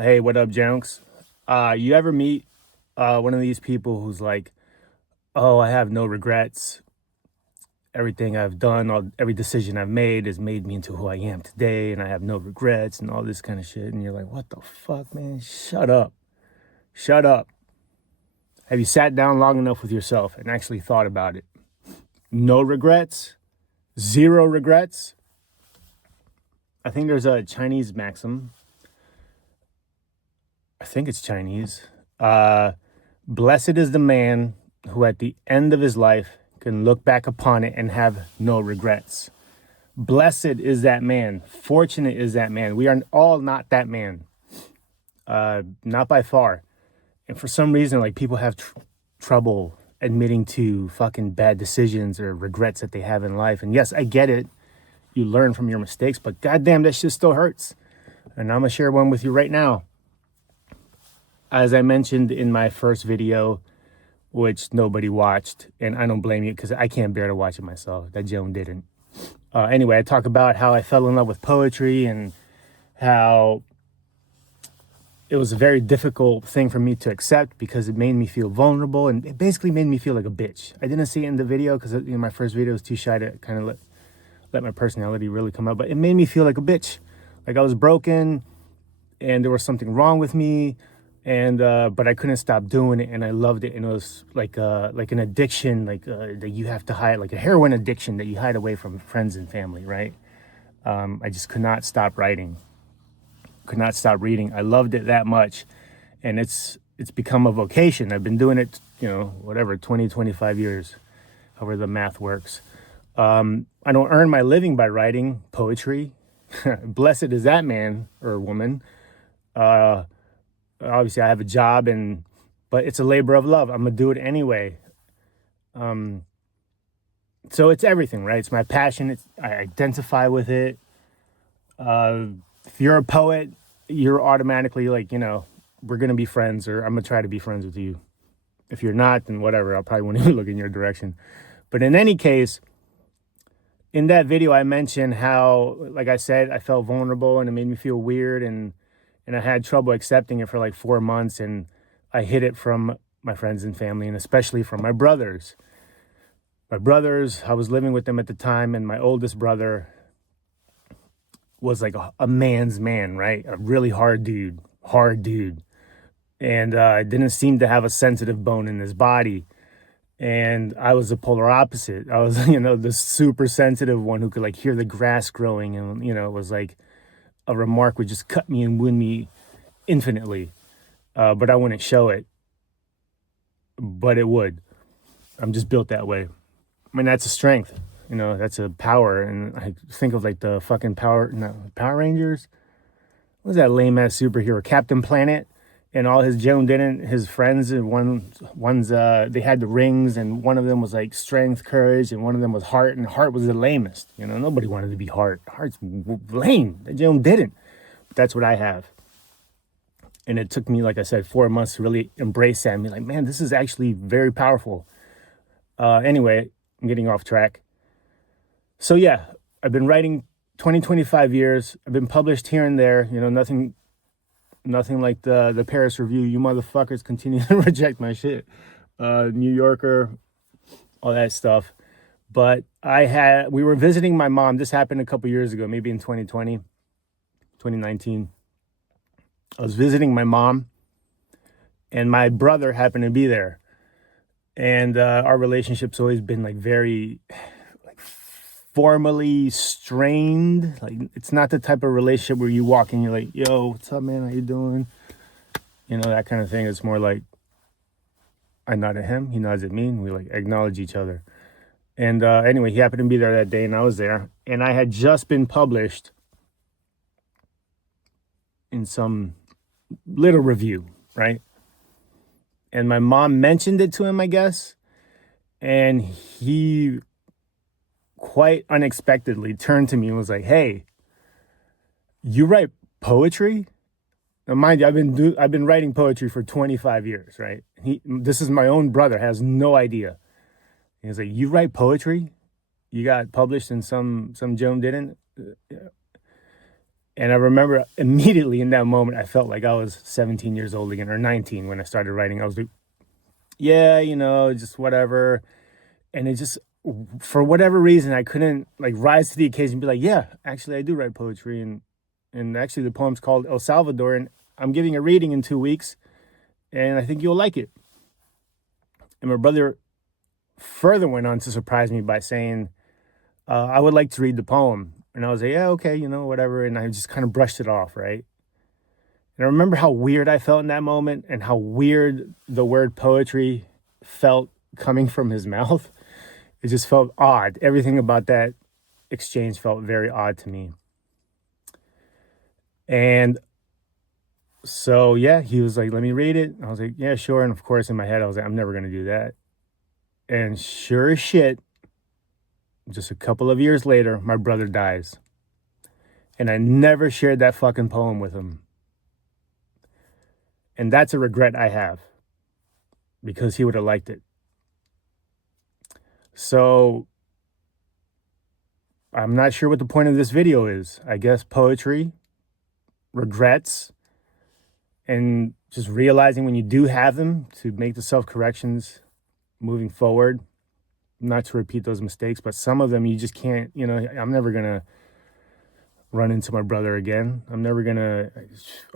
Hey, what up, jonks? You ever meet one of these people who's like, "Oh, I have no regrets. Everything I've done, every decision I've made has made me into who I am today, and I have no regrets," and all this kind of shit. And you're like, "What the fuck, man? Shut up. Shut up." Have you sat down long enough with yourself and actually thought about it? No regrets? Zero regrets? I think there's a Chinese maxim. I think it's Chinese. Uh, Blessed is the man who at the end of his life can look back upon it and have no regrets. Blessed is that man. Fortunate is that man. We are all not that man. Not by far. And for some reason, like people have trouble admitting to fucking bad decisions or regrets that they have in life. And yes, I get it. You learn from your mistakes, but goddamn, that shit still hurts. And I'm gonna share one with you right now. As I mentioned in my first video, which nobody watched, and I don't blame you because I can't bear to watch it myself. That Joan didn't. Anyway, I talk about how I fell in love with poetry and how it was a very difficult thing for me to accept because it made me feel vulnerable and it basically made me feel like a bitch. I didn't see it in the video because my first video was too shy to kind of let my personality really come out, but it made me feel like a bitch. Like I was broken and there was something wrong with me, and but I couldn't stop doing it, and I loved it, and it was like an addiction, that you have to hide, like a heroin addiction that you hide away from friends and family, right? I just could not stop writing, could not stop reading. I loved it that much, and it's become a vocation. I've been doing it, 20, 25 years, however the math works. I don't earn my living by writing poetry. Blessed is that man or woman. Obviously I have a job, but it's a labor of love. I'm gonna do it anyway. So it's everything, right? It's my passion. I identify with it. If you're a poet, you're automatically like, we're gonna be friends, or I'm gonna try to be friends with you. If you're not, then whatever, I'll probably won't even look in your direction. But in any case, in that video, I mentioned how, like I said, I felt vulnerable and it made me feel weird, and I had trouble accepting it for like 4 months, and I hid it from my friends and family, and especially from my brothers. I was living with them at the time, and my oldest brother was like a man's man, right? A really hard dude, and didn't seem to have a sensitive bone in his body. And I was the polar opposite. I was, the super sensitive one who could like hear the grass growing, and, it was like a remark would just cut me and wound me infinitely. But I wouldn't show it, but it would. I'm just built that way. I mean, that's a strength, that's a power. And I think of like the fucking Power Rangers. What was that lame ass superhero? Captain Planet. And all his his friends, and they had the rings, and one of them was like strength, courage, and one of them was heart, and heart was the lamest. Nobody wanted to be heart. Heart's lame. That Joan didn't. But that's what I have. And it took me, like I said, 4 months to really embrace that and be like, man, this is actually very powerful. Anyway, I'm getting off track. So yeah, I've been writing 25 years. I've been published here and there, nothing like the Paris Review. You motherfuckers continue to reject my shit. New Yorker, all that stuff. But we were visiting my mom. This happened a couple years ago, maybe in 2020, 2019. I was visiting my mom, and my brother happened to be there. And our relationship's always been like very formally strained. Like, it's not the type of relationship where you walk in, you're like, yo, what's up, man? How you doing? That kind of thing. It's more like I nod at him, he nods at me, and we like acknowledge each other. And anyway, he happened to be there that day, and I was there, and I had just been published in some little review, right? And my mom mentioned it to him, I guess, and he quite unexpectedly turned to me and was like, hey, you write poetry? Now, mind you, I've been writing poetry for 25 years, right? This is my own brother, has no idea. He was like, you write poetry? You got published in some Joan didn't? And I remember immediately in that moment, I felt like I was 17 years old again, or 19 when I started writing. I was like, yeah, just whatever. And it just, for whatever reason, I couldn't like rise to the occasion and be like, yeah, actually, I do write poetry. And actually, the poem's called El Salvador. And I'm giving a reading in 2 weeks. And I think you'll like it. And my brother further went on to surprise me by saying, I would like to read the poem. And I was like, yeah, okay, whatever. And I just kind of brushed it off, right? And I remember how weird I felt in that moment and how weird the word poetry felt coming from his mouth. It just felt odd. Everything about that exchange felt very odd to me. And so, yeah, he was like, let me read it. I was like, yeah, sure. And of course, in my head, I was like, I'm never going to do that. And sure as shit, just a couple of years later, my brother dies. And I never shared that fucking poem with him. And that's a regret I have because he would have liked it. So I'm not sure what the point of this video is. I guess poetry, regrets, and just realizing when you do have them to make the self-corrections moving forward, not to repeat those mistakes, but some of them you just can't, I'm never going to run into my brother again. I'm never going to,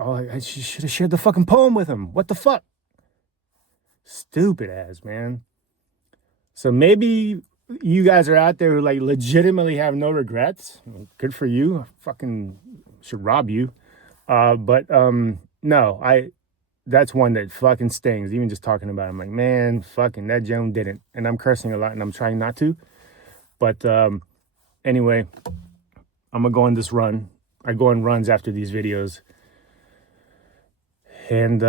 I should have shared the fucking poem with him. What the fuck? Stupid ass, man. So maybe you guys are out there who like legitimately have no regrets. Good for you. I fucking should rob you. But no, that's one that fucking stings. Even just talking about it, I'm like, man, fucking that Joan didn't. And I'm cursing a lot and I'm trying not to. But anyway, I'm gonna go on this run. I go on runs after these videos. And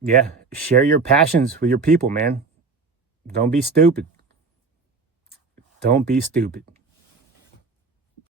yeah, share your passions with your people, man. Don't be stupid. Don't be stupid.